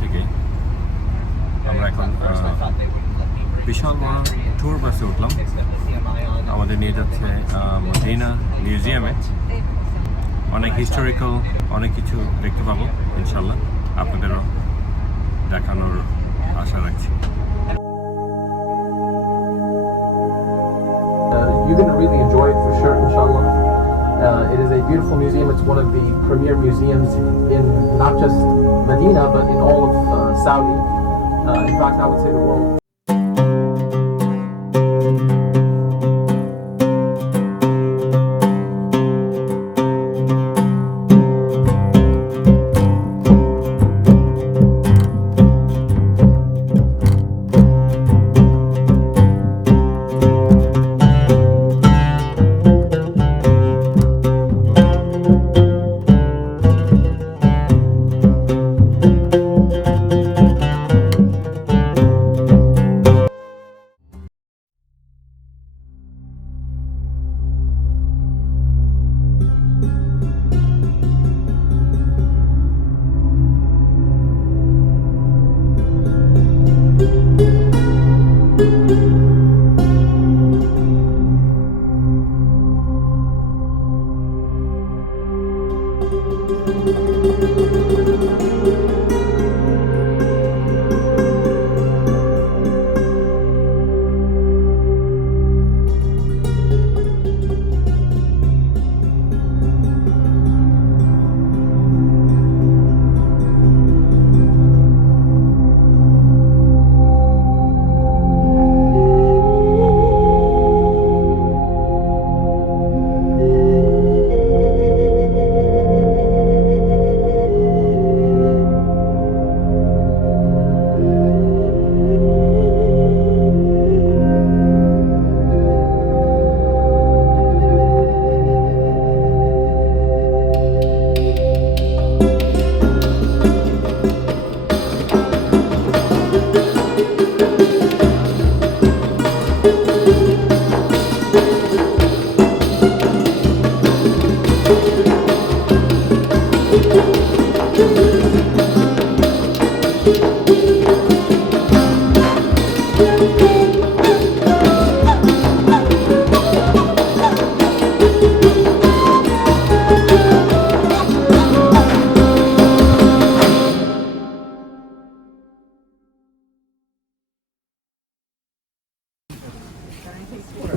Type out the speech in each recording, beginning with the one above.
থেকে আমরা এখন বিশাল বড় ট্যুর বাসে উঠলাম। আমাদের নিয়ে যাচ্ছে মদিনা মিউজিয়ামে। অনেক হিস্টোরিক্যাল অনেক কিছু দেখতে পাবো ইনশাল্লাহ, আপনাদেরও দেখানোর আশা রাখছি। You're going to really enjoy it for sure, inshallah. It is a beautiful museum. It's one of the premier museums in not just Madinah, but in all of Saudi. In fact, I would say the world.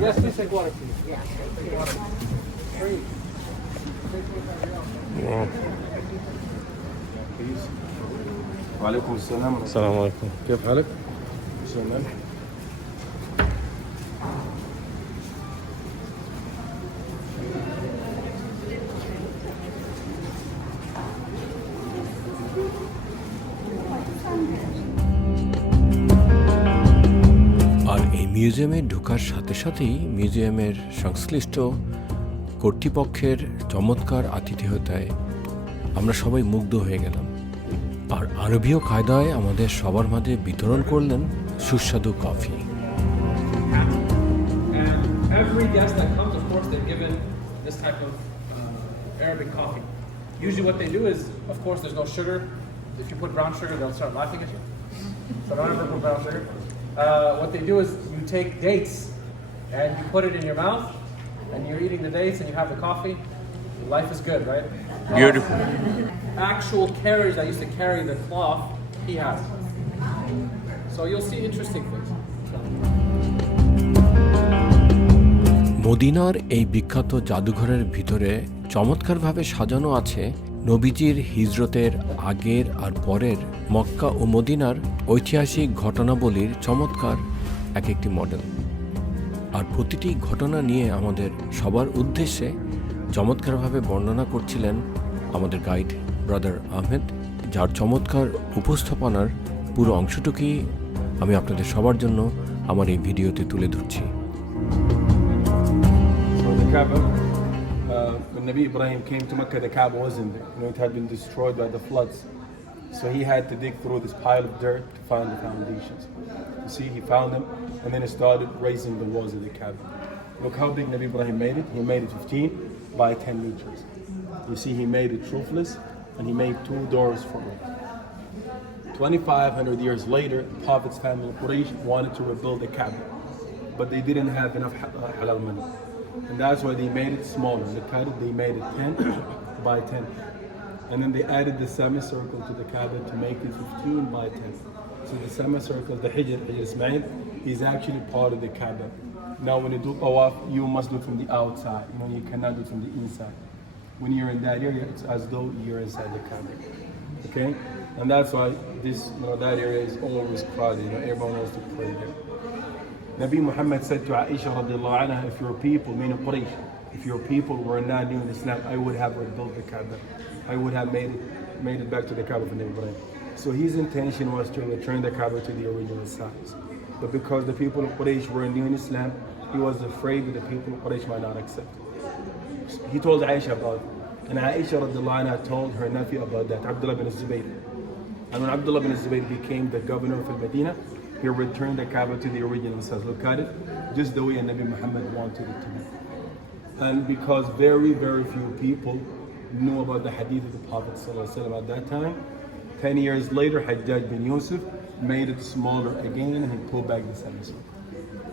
Yes, please take water, please. وعليكم السلام. السلام عليكم، كيف حالك؟ تمام. আর এই মিউজিয়ামে ঢোকার সাথে সাথেই মিউজিয়ামের সংশ্লিষ্ট কর্তৃপক্ষের চমৎকার আতিথেয়তায় আমরা সবাই মুগ্ধ হয়ে গেলাম। আর আরবীয় কায়দায় আমাদের সবার মাঝে বিতরণ করলেন সুস্বাদু coffee. Every guest that comes, of course, they're given this type of Arabic coffee. Usually what they do is, of course, there's no sugar. If you put brown sugar, they'll start laughing at you. So don't ever put brown sugar. What they do is you take dates and you put it in your mouth and you're eating the dates and you have the coffee. Life is good, right? Beautiful. Actual carriers that used to carry the cloth, he has. So you'll see interesting things. মদিনার এই বিখ্যাত জাদুঘরের ভিতরে চমৎকারভাবে সাজানো আছে নবীজির হিজরতের আগের আর পরের মক্কা ও মদিনার ঐতিহাসিক ঘটনাবলীর চমৎকার এক একটি মডেল। আর প্রতিটি ঘটনা নিয়ে আমাদের সবার উদ্দেশ্যে চমৎকারভাবে বর্ণনা করছিলেন আমাদের গাইড ব্রাদার আহমেদ, যার চমৎকার উপস্থাপনার পুরো অংশটুকুই আমি আপনাদের সবার জন্য আমার এই ভিডিওতে তুলে ধরছি। When Nabi Ibrahim came to Mecca, the Kaaba wasn't there. It had been destroyed by the floods. So he had to dig through this pile of dirt to find the foundations. You see, he found them, and then he started raising the walls of the Kaaba. Look how big Nabi Ibrahim made it. He made it 15 by 10 meters. You see, he made it roofless, and he made 2 doors for it. 2,500 years later, the Prophet's family Quraysh wanted to rebuild the Kaaba, but they didn't have enough halal money. And that's why they made it smaller. Look at it, they made it 10 by 10. And then they added the semicircle to the Kaaba to make it 15 by 10. So the semicircle, the hijrah Ismail, is actually part of the Kaaba. Now when you do tawaf, you must do it from the outside. You cannot do it from the inside. When you're in that area, it's as though you're inside the Kaaba. Okay? And that's why this, that area is always crowded. Everyone wants to pray there. Nabi Muhammad said to Aisha radiallahu anha, if your people, meaning Quraysh, if your people were not new in Islam, I would have rebuilt the Kaaba. I would have made it back to the Kaaba from Ibrahim. So his intention was to return the Kaaba to the original size. But because the people of Quraysh were new in Islam, he was afraid that the people of Quraysh might not accept it. So he told Aisha about it. And Aisha radiallahu anha told her nephew about that, Abdullah bin Zubayr. And when Abdullah bin Zubayr became the governor of al-Madinah, he returned the Kaaba to the original size. Look at it, just the way Nabi Muhammad wanted it to be. And because very, very few people knew about the hadith of the Prophet ﷺ at that time, 10 years later, Hajjaj bin Yusuf made it smaller again and he pulled back the semicircle.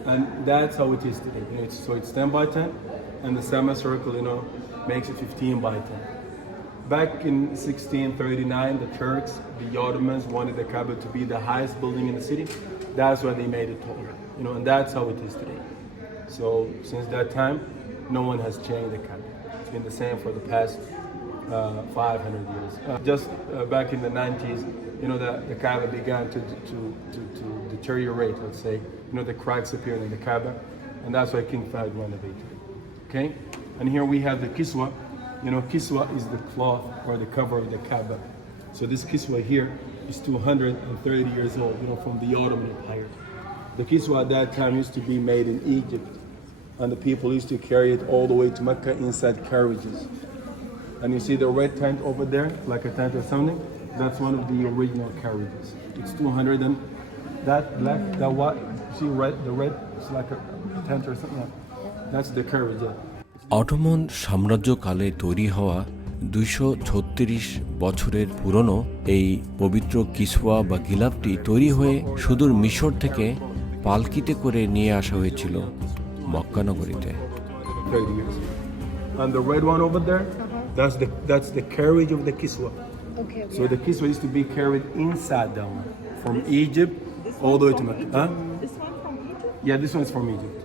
And that's how it is today. So it's 10 by 10 and the semicircle, makes it 15 by 10. Back in 1639, the Turks, the Ottomans wanted the Kaaba to be the highest building in the city. That's why they made it taller, and that's how it is today. So since that time, no one has changed the Kaaba. It's been the same for the past 500 years. Just back in the 90s, the Kaaba began to deteriorate, let's say. The cracks appeared in the Kaaba, and that's why King Fahd renovated it. Okay? And here we have the Kiswa. Kiswa is the cloth or the cover of the Kaaba. So this Kiswa here is 230 years old, from the Ottoman Empire. The Kiswa at that time used to be made in Egypt, and the people used to carry it all the way to Mecca inside carriages. And you see the red tent over there, like a tent or something? That's one of the original carriages. It's 200 and that black, that white, you see the red, it's like a tent or something. That's the carriage. Ottoman সাম্রাজ্যকালে তৈরি হওয়া 236 বছরের পুরনো এই পবিত্র কিসওয়া বা গিলাফটি তৈরি হয়ে সুদূর মিশর থেকে পালকিতে করে নিয়ে আসা হয়েছিল মক্কা নগরীতে। 30 years. And the red one over there, that's the carriage of the Kiswa. Okay. So the Kiswa used to be carried inside that one, from Egypt all the way to Mecca. Huh? This one from Egypt? Yeah, this one's from Egypt.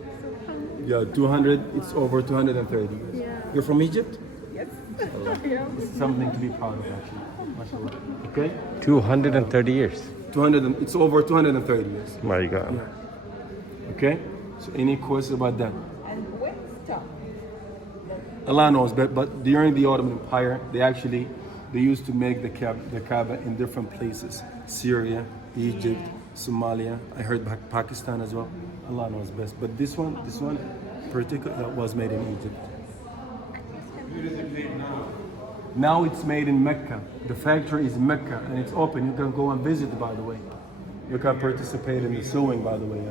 Yeah, 200, it's over 230 years. Yeah. You're from Egypt? Yes. It's something to be proud of, actually. MashaAllah. Okay? 230 years. It's over 230 years. My God. Yeah. Okay? So any questions about that? And when stop? Allah knows, but during the Ottoman Empire, they used to make the Kaaba in different places. Syria, Egypt, Somalia. I heard Pakistan as well. Allah knows best. But this one particularly was made in Egypt. Where is it made now? Now it's made in Mecca. The factory is in Mecca and it's open. You can go and visit, by the way. You can participate in the sewing, by the way.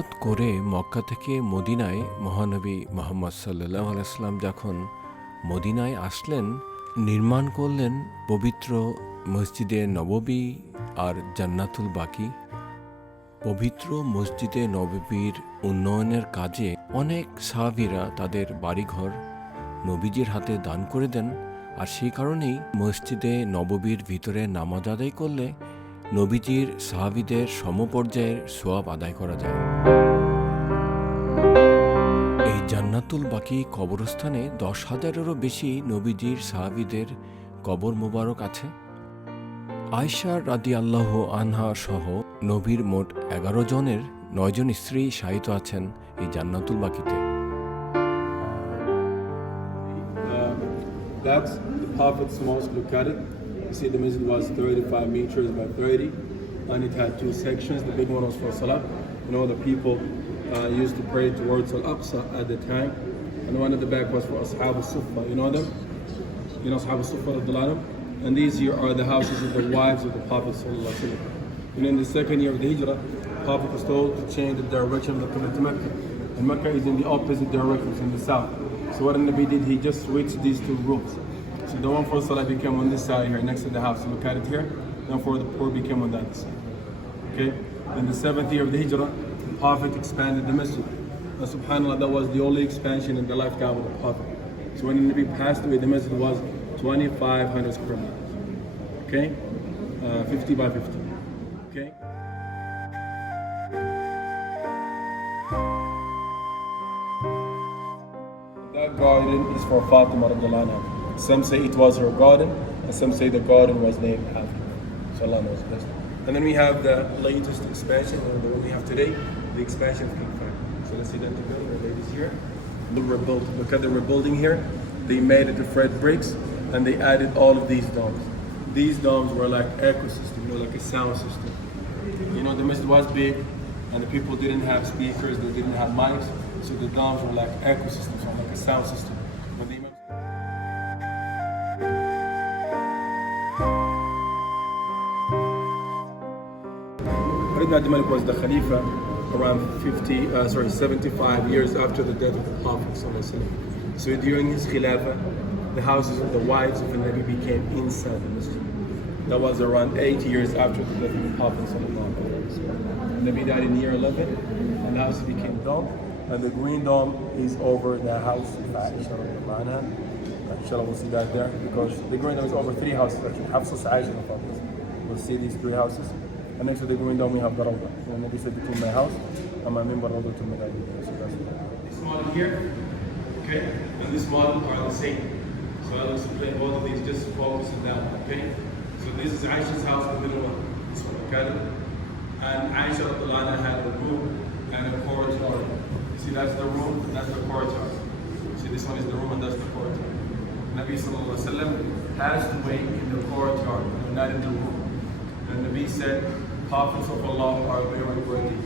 হিজরত করে মক্কা থেকে মদিনায় মহানবী মুহাম্মদ সাল্লাল্লাহু আলাইহি ওয়াসাল্লাম যখন মদিনায় আসলেন, নির্মাণ করলেন পবিত্র মসজিদে নববী আর জান্নাতুল বাকি। পবিত্র মসজিদে নববীর উন্নয়নের কাজে অনেক সাহাবীরা তাদের বাড়িঘর নবীজির হাতে দান করে দেন, আর সেই কারণেই মসজিদে নববীর ভিতরে নামাজ আদায় করলে নবীজির সাহাবীদের সমপর্যায়ের সোয়াব আদায় করা যায়। এই জান্নাতুল বাকি কবরস্থানে 10,000-এরও বেশি নবীজির সাহাবীদের কবর মোবারক আছে। আয়েশা রাদিয়াল্লাহু আনহা সহ নবীর মোট 11 জনের 9 জন স্ত্রী শায়িত আছেন এই জান্নাতুল বাকিতে। That's the Prophet's mosque. Look at it. You see, the masjid was 35 meters by 30, and it had two sections. The big one was for Salah. You know, the people used to pray towards Al-Aqsa at the time, and the one at the back was for Ashab al-Suffa. You know them? You know Ashab al-Suffa radhiyallahu anhum? And these here are the houses of the wives of the Prophet sallallahu alaihi wasallam. And in the second year of the hijrah, the Prophet was told to change the direction of the Qibla to Mecca. And Mecca is in the opposite direction, it's in the south. So what the Nabi did, he just switched these two rooms. So the one for Salah became on this side here, next to the house. Look at it here. And for the poor became on that side. Okay? In the 7th year of the hijrah, the Prophet expanded the masjid. And subhanAllah, that was the only expansion in the lifetime of the Prophet. So when the Nabi passed away, the masjid was 2,500 square meters. Okay? 50 by 50. Okay? That garden is for Fatima radhiyallahu anha. Some say it was her garden, and some say the garden was named after her. So Allah knows best. And then we have the latest expansion, the one we have today, the expansion of King Fahd. So let's see that together, the ladies here. Look at the rebuilding here. They made it with red bricks, and they added all of these domes. These domes were like ecosystem, you know, like a sound system. You know, the masjid was big, and the people didn't have speakers, they didn't have mics, so the domes were like ecosystems, so like a sound system. When they Abd Malik was the Khalifa around 75 years after the death of the Prophet. So during his Khilafah, the houses of the wives of the Nabi became inside the masjid. That was around 8 years after the death of the Prophet. The Nabi died in year 11, and the house became dome. And the green dome is over the house of Aisha radhiyallahu anha. Inshallah, we'll see that there, because the green dome is over 3 houses actually. Hafsa, Aisha, and Fatima. We'll see these 3 houses. And next to the green dome we have the Rawda. And the Nabi said between my house and my member Rawda to Madinah. So that's this model here, okay, and this model are the same. So I'll explain both of these, just focus on that one, okay? So this is Aisha's house, the middle one, this one, okay? And Aisha radhiyallahu anha had a room and a courtyard. See, that's the room, that's the courtyard. See, this one is the room and that's the courtyard. Nabi sallallahu alaihi wasallam passed away in the courtyard, not in the room. And Nabi said, prophets of Allah are very worthy.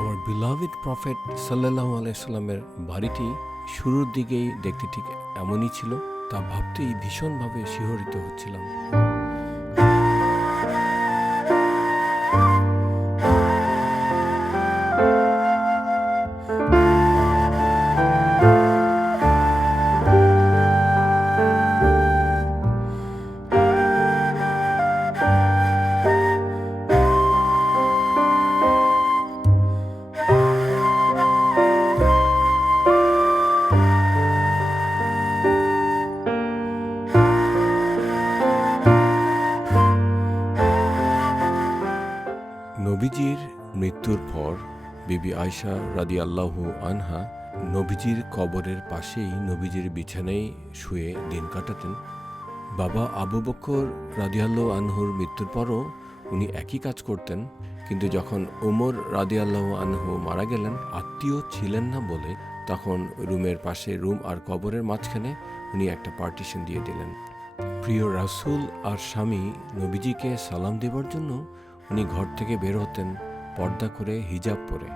Our beloved Prophet সাল্লাল্লাহু আলাইহি সাল্লামের বাড়িটি শুরুর দিকেই দেখতে ঠিক এমনই ছিল, তা ভাবতেই ভীষণভাবে শিহরিত হচ্ছিলাম। নবীজির মৃত্যুর পর বিবি আয়েশা রাদিয়াল্লাহু আনহা নবীজির কবরের পাশেই নবীজির বিছানায় শুয়ে দিন কাটাতেন। বাবা আবু বকর রাদিয়াল্লাহু আনহুর মৃত্যুর পরও উনি একই কাজ করতেন, কিন্তু যখন ওমর রাদিয়াল্লাহু আনহু মারা গেলেন, আত্মীয় ছিলেন না বলে তখন রুমের পাশে রুম আর কবরের মাঝখানে উনি একটা পার্টিশন দিয়ে দিলেন। প্রিয় রাসূল আর স্বামী নবীজিকে সালাম দেবার জন্য উনি ঘর থেকে বের হতেন পর্দা করে, হিজাব পরে।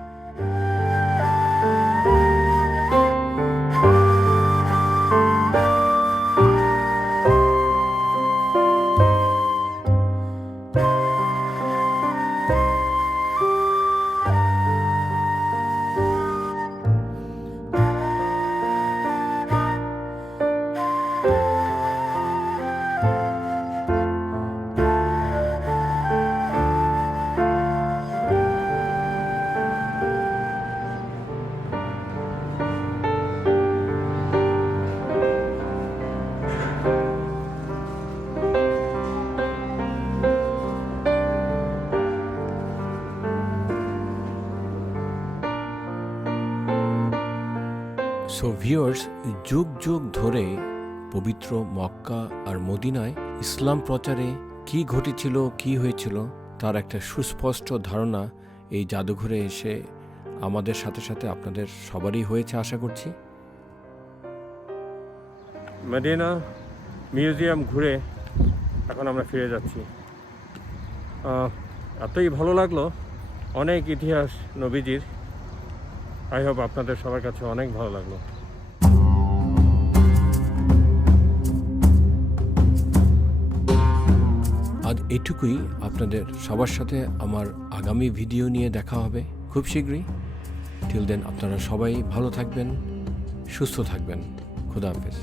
সো ভিউয়ার্স, যুগ যুগ ধরে পবিত্র মক্কা আর মদিনায় ইসলাম প্রচারে কি ঘটেছিল, কি হয়েছিল তার একটা সুস্পষ্ট ধারণা এই জাদুঘরে এসে আমাদের সাথে সাথে আপনাদের সবারই হয়েছে আশা করছি। মদিনা মিউজিয়াম ঘুরে এখন আমরা ফিরে যাচ্ছি। এতই ভালো লাগলো, অনেক ইতিহাস নবীজির। আই হোপ আপনাদের সবার কাছে অনেক ভালো লাগলো। আজ এটুকুই। আপনাদের সবার সাথে আমার আগামী ভিডিও নিয়ে দেখা হবে খুব শীঘ্রই। টিল দেন আপনারা সবাই ভালো থাকবেন, সুস্থ থাকবেন। খুদা হাফেজ।